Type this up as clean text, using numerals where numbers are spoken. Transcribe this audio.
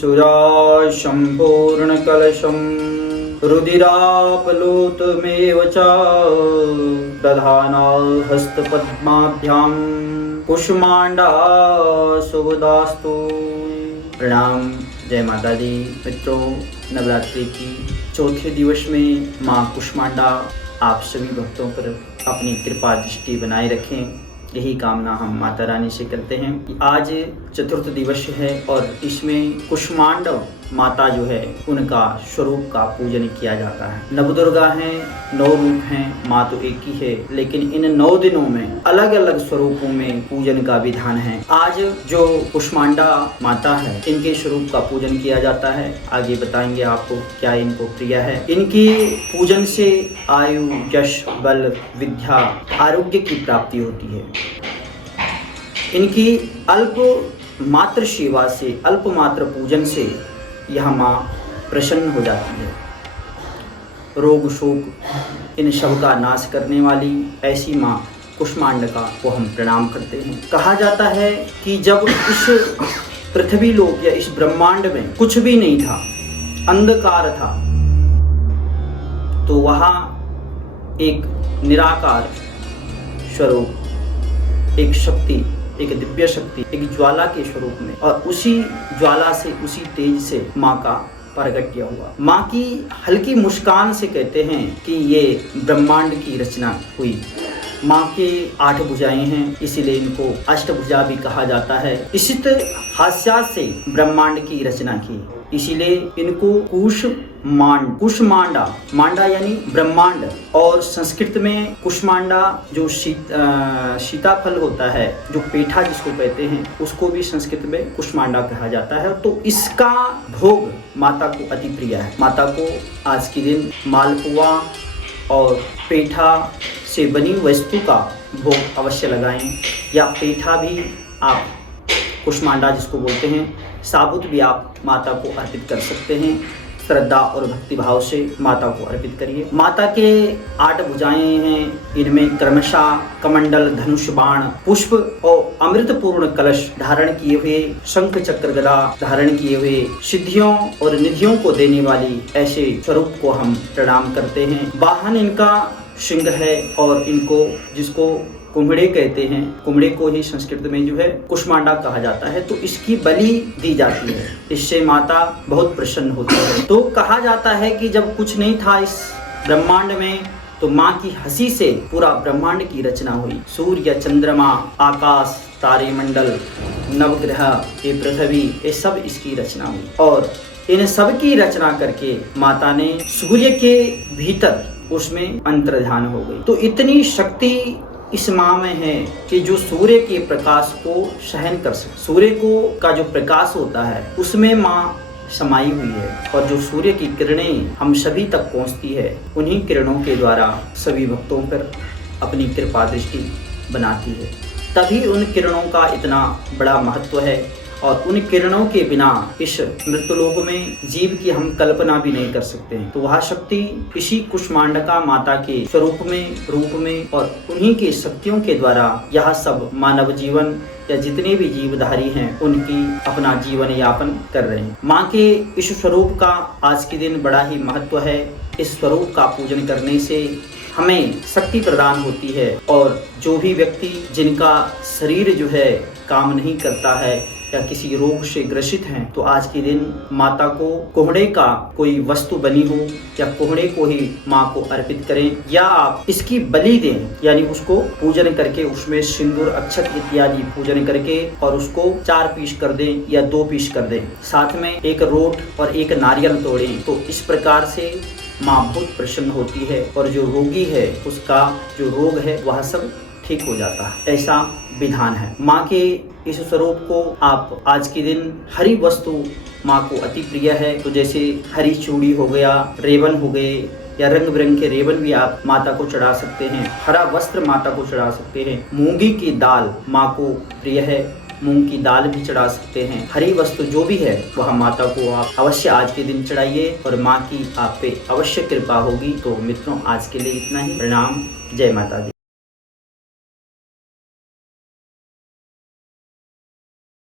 सुराशम्पूर्णकलशं रुधिराप्लुतमेव च दधाना हस्तपद्माभ्यां कुष्मांडा शुभदास्तु। प्रणाम, जय माता दी। मित्रों, नवरात्रि की चौथे दिवस में माँ कुष्मांडा आप सभी भक्तों पर अपनी कृपा दृष्टि बनाए रखें, यही कामना हम माता रानी से करते हैं। आज चतुर्थ दिवस है और इसमें कुष्मांडा माता जो है उनका स्वरूप का पूजन किया जाता है। नवदुर्गा हैं, 9 रूप हैं, माँ तो एक ही है, लेकिन इन 9 दिनों में अलग अलग स्वरूपों में पूजन का विधान है। आज जो कुष्मांडा माता है इनके स्वरूप का पूजन किया जाता है। आगे बताएंगे आपको क्या इनको प्रिय है। इनकी पूजन से आयु, यश, बल, विद्या, आरोग्य की प्राप्ति होती है। इनकी अल्प मात्र सेवा से, अल्प मात्र पूजन से यह माँ प्रसन्न हो जाती है। रोग शोक इन सब का नाश करने वाली ऐसी माँ कुष्मांडा को हम प्रणाम करते हैं। कहा जाता है कि जब इस पृथ्वी लोक या इस ब्रह्मांड में कुछ भी नहीं था, अंधकार था, तो वहाँ एक निराकार स्वरूप, एक शक्ति, एक दिव्य शक्ति, एक ज्वाला के स्वरूप में, और उसी ज्वाला से, उसी तेज से माँ का प्रगट्य हुआ। माँ की हल्की मुस्कान से कहते हैं कि ये ब्रह्मांड की रचना हुई। माँ के 8 भुजाएं हैं, इसीलिए इनको अष्टभुजा भी कहा जाता है। इसी हास्य से ब्रह्मांड की रचना की, इसीलिए इनको कुष्मांडा, मांडा यानी ब्रह्मांड, और संस्कृत में कुष्मांडा जो सीताफल होता है, जो पेठा जिसको कहते हैं, उसको भी संस्कृत में कुष्मांडा कहा जाता है। तो इसका भोग माता को अति प्रिय है। माता को आज के दिन मालपुआ और पेठा से बनी वस्तु का भोग अवश्य लगाएं, या पेठा भी आप कुष्मांडा जिसको बोलते हैं, साबुत भी आप माता को अर्पित कर सकते हैं। श्रद्धा और भक्ति भाव से माता को अर्पित करिए। माता के 8 भुजाएं हैं, इनमें क्रमशः कमंडल, धनुष, बाण, पुष्प और अमृतपूर्ण कलश धारण किए हुए, शंख चक्र गदा धारण किए हुए, सिद्धियों और निधियों को देने वाली ऐसे स्वरूप को हम प्रणाम करते हैं। वाहन इनका सिंह है, और इनको जिसको कुम्हड़े कहते हैं, कुम्हड़े को ही संस्कृत में जो है कुष्मांडा कहा जाता है, तो इसकी बलि दी जाती है। इससे माता बहुत प्रसन्न होती है। तो कहा जाता है कि जब कुछ नहीं था इस ब्रह्मांड में, तो माँ की हंसी से पूरा ब्रह्मांड की रचना हुई। सूर्य, चंद्रमा, आकाश, तारे मंडल, नवग्रह, ये पृथ्वी, ये सब इसकी रचना हुई। और इन सब की रचना करके माता ने सूर्य के भीतर उसमें अंतर्ध्यान हो गई। तो इतनी शक्ति इस माँ में है कि जो सूर्य के प्रकाश को सहन कर सके। सूर्य को का जो प्रकाश होता है उसमें माँ समाई हुई है, और जो सूर्य की किरणें हम सभी तक पहुँचती है, उन्हीं किरणों के द्वारा सभी भक्तों पर अपनी कृपा दृष्टि बनाती है। तभी उन किरणों का इतना बड़ा महत्व है, और उन किरणों के बिना इस मृत्युलोक में जीव की हम कल्पना भी नहीं कर सकते हैं। तो वह शक्ति इसी कुष्मांडा माता के स्वरूप में, रूप में, और उन्हीं के शक्तियों के द्वारा यह सब मानव जीवन या जितने भी जीवधारी हैं उनकी अपना जीवन यापन कर रहे हैं। माँ के इस स्वरूप का आज के दिन बड़ा ही महत्व है। इस स्वरूप का पूजन करने से हमें शक्ति प्रदान होती है, और जो भी व्यक्ति जिनका शरीर जो है काम नहीं करता है या किसी रोग से ग्रसित हैं, तो आज के दिन माता को कोहड़े का कोई वस्तु बनी हो या कोहड़े को ही माँ को अर्पित करें, या आप इसकी बलि दें, यानी उसको पूजन करके उसमें सिंदूर, अक्षत इत्यादि पूजन करके और उसको 4 पीस कर दें या 2 पीस कर दें, साथ में एक रोट और एक नारियल तोड़ें। तो इस प्रकार से माँ बहुत प्रसन्न होती है, और जो रोगी है उसका जो रोग है वह सब ठीक हो जाता है। ऐसा विधान है। माँ के इस स्वरूप को आप आज के दिन हरी वस्तु माँ को अति प्रिय है, तो जैसे हरी चूड़ी हो गया, रेबन हो गए, या रंग बिरंगे रेबन भी आप माता को चढ़ा सकते हैं। हरा वस्त्र माता को चढ़ा सकते हैं। मूंगी की दाल माँ को प्रिय है, मूंग की दाल भी चढ़ा सकते हैं। हरी वस्तु जो भी है वह माता को आप अवश्य आज के दिन चढ़ाइए, और माँ की आप पे अवश्य कृपा होगी। तो मित्रों, आज के लिए इतना ही। प्रणाम, जय माता दी।